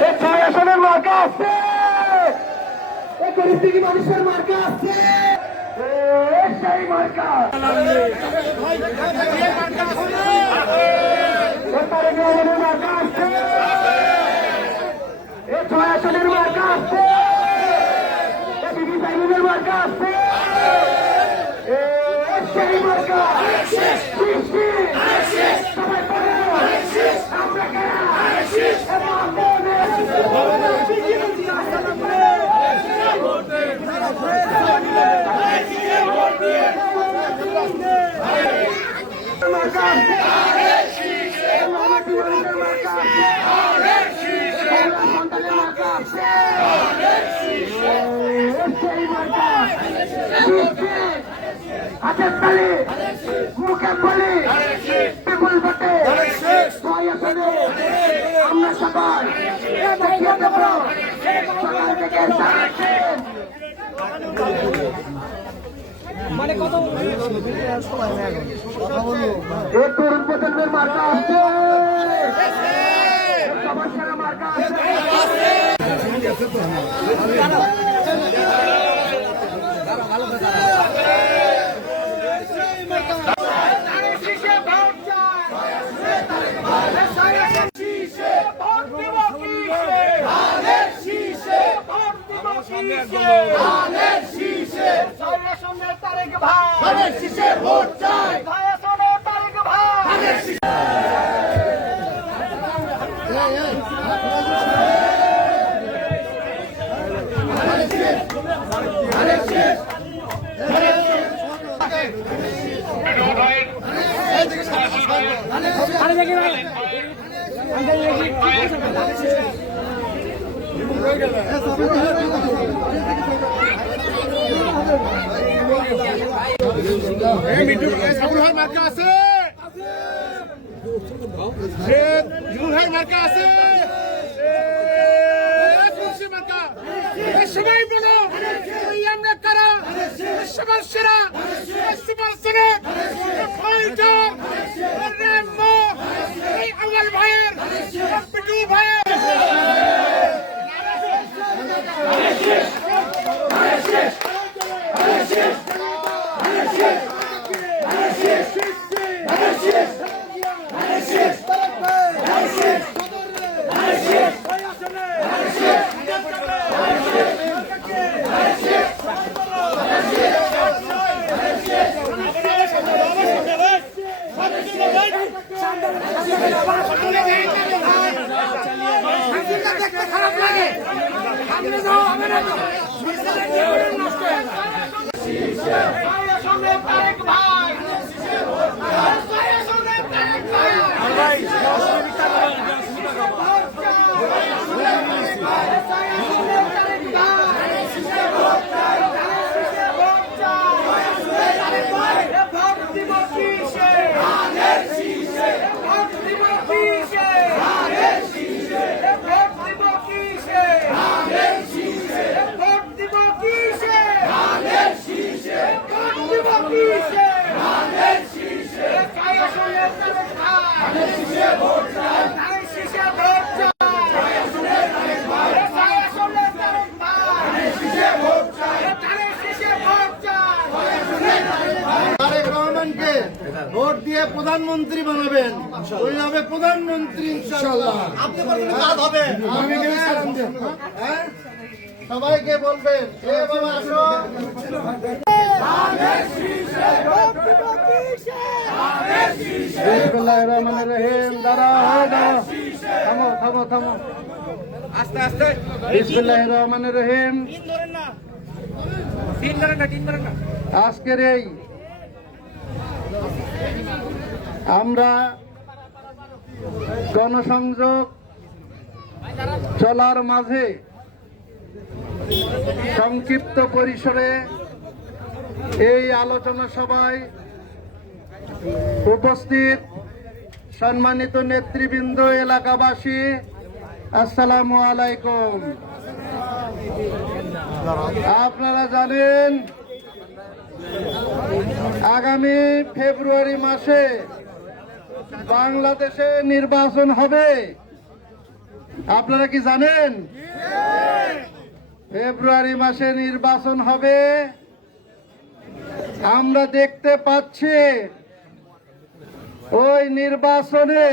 এই ছয় আসনের মার্কা আছে একত্রিশ থেকে মানুষের মার্কা আছে এ, সেই মার্কা এ তারেক মার্কা আমরা এবং আমাদের হাতের তালে মুখে বলে বিপুল আসনে আমরা সবাই দেখিয়ে দেব সকাল সারাদিন এই তরুণ প্রজন্মের মার্কা আছে মার্কা আছে সে জুল ভাই মার্কা আছে এ, তুলসী মার্কা এ, সবাই বলো এই আমরা কারা সবার সেরা সুপার সেরা ফাইটার রেমো এই আউয়াল ভাইয়ের পিটু ভাইয়ের তারেক ভোট দিয়ে প্রধানমন্ত্রী বানাবেন ওই হবে প্রধানমন্ত্রী ইনশাআল্লাহ আপনি বলবেন কাজ হবে। আমি এখানে সালাম দেব। হ্যাঁ? সবাইকে বলবেন এ বাবা আসো। বিসমিল্লাহির রহমানির রহিম। দাঁড়াও হয়ে থামো থামো থামো। আস্তে আস্তে। বিসমিল্লাহির রহমানির রহিম। তিন ধরেন না তিন ধরেন না। আজকের এই আমরা গণসংযোগ চলার মাঝে সংক্ষিপ্ত পরিসরে এই আলোচনা সভায় উপস্থিত সম্মানিত নেতৃবৃন্দ, এলাকাবাসী, আসসালামু আলাইকুম। আপনারা জানেন আগামী ফেব্রুয়ারি মাসে বাংলাদেশে নির্বাচন হবে। আপনারা কি জানেন? ফেব্রুয়ারি মাসে নির্বাচন হবে। আমরা দেখতে পাচ্ছি ওই নির্বাচনে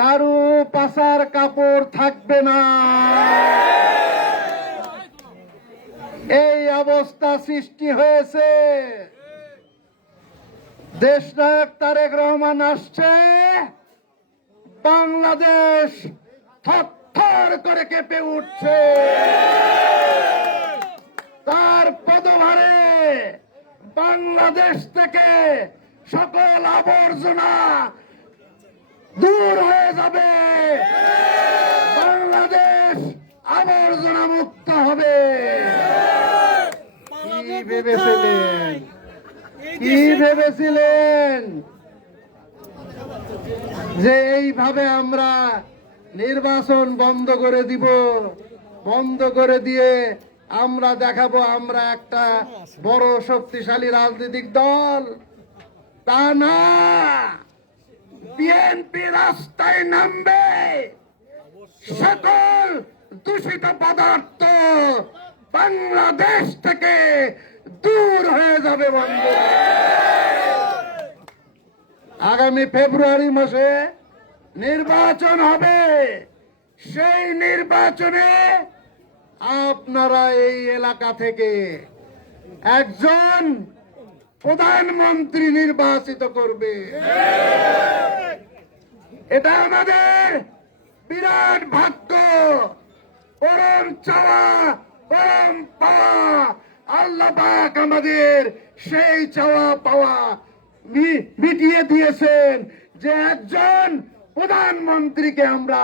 কারু পাশার কাপড় থাকবে না। এই অবস্থা সৃষ্টি হয়েছে। দেশ নায়ক তারেক রহমান আসছে। বাংলাদেশ থর করে কেঁপে উঠছে। তার পদভারে বাংলাদেশ থেকে সকল আবর্জনা দূর হয়ে যাবে। বাংলাদেশ আবর্জনা মুক্ত হবে কি ভেবেছিলেন কি ভেবেছিলেন যে এইভাবে আমরা নির্বাচন বন্ধ করে দিব। বন্ধ করে দিয়ে আমরা দেখাবো আমরা একটা বড় শক্তিশালী রাজনৈতিক দল। তা না। বিএনপি রাস্তায় নামবে। সকল দূষিত পদার্থ বাংলাদেশ থেকে দূর হয়ে যাবে বন্ধু আগামী ফেব্রুয়ারি মাসে নির্বাচন হবে। সেই নির্বাচনে আপনারা এই এলাকা থেকে একজন প্রধানমন্ত্রী নির্বাচিত করবে। এটা আমাদের বিরাট ভাগ্য। পরম চাওয়া, পরম পাওয়া, আল্লাহ আমাদের সেই চাওয়া পাওয়া মিটিয়ে দিয়েছেন যে একজন প্রধানমন্ত্রীকে আমরা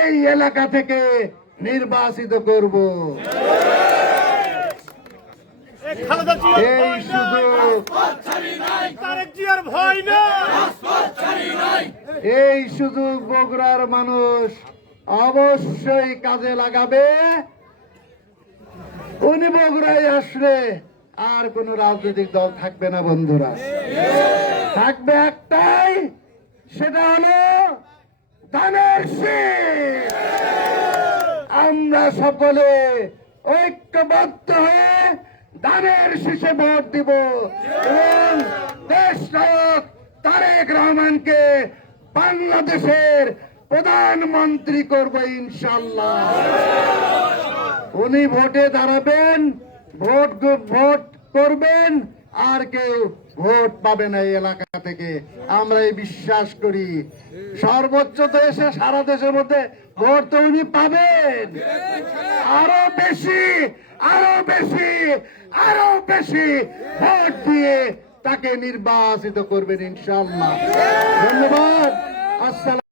এই এলাকা থেকে নির্বাচিত করব। এই সুযোগ বগুড়ার মানুষ অবশ্যই কাজে লাগাবে। উনি বগুড়ায় আসলে আর কোন রাজনৈতিক দল থাকবে না, বন্ধুরা। থাকবে একটাই, সেটা হলো শীষ আমরা সকলে ঐক্যবদ্ধ হয়ে ধানের শীষে ভোট দিব এবং দেশ নায়ক তারেক রহমানকে বাংলাদেশের প্রধানমন্ত্রী করব ইনশাল্লাহ। উনি ভোটে দাঁড়াবেন ভোট ভোট করবেন। আর কেউ ভোট পাবে না এই এলাকা থেকে। আমরা এই বিশ্বাস করি। সর্বোচ্চ দেশে সারা দেশের মধ্যে ভোট তো উনি পাবেন। আরও বেশি আরও বেশি আরও বেশি ভোট দিয়ে তাকে নির্বাচিত করবেন ইনশাল্লাহ ধন্যবাদ। আসসালাম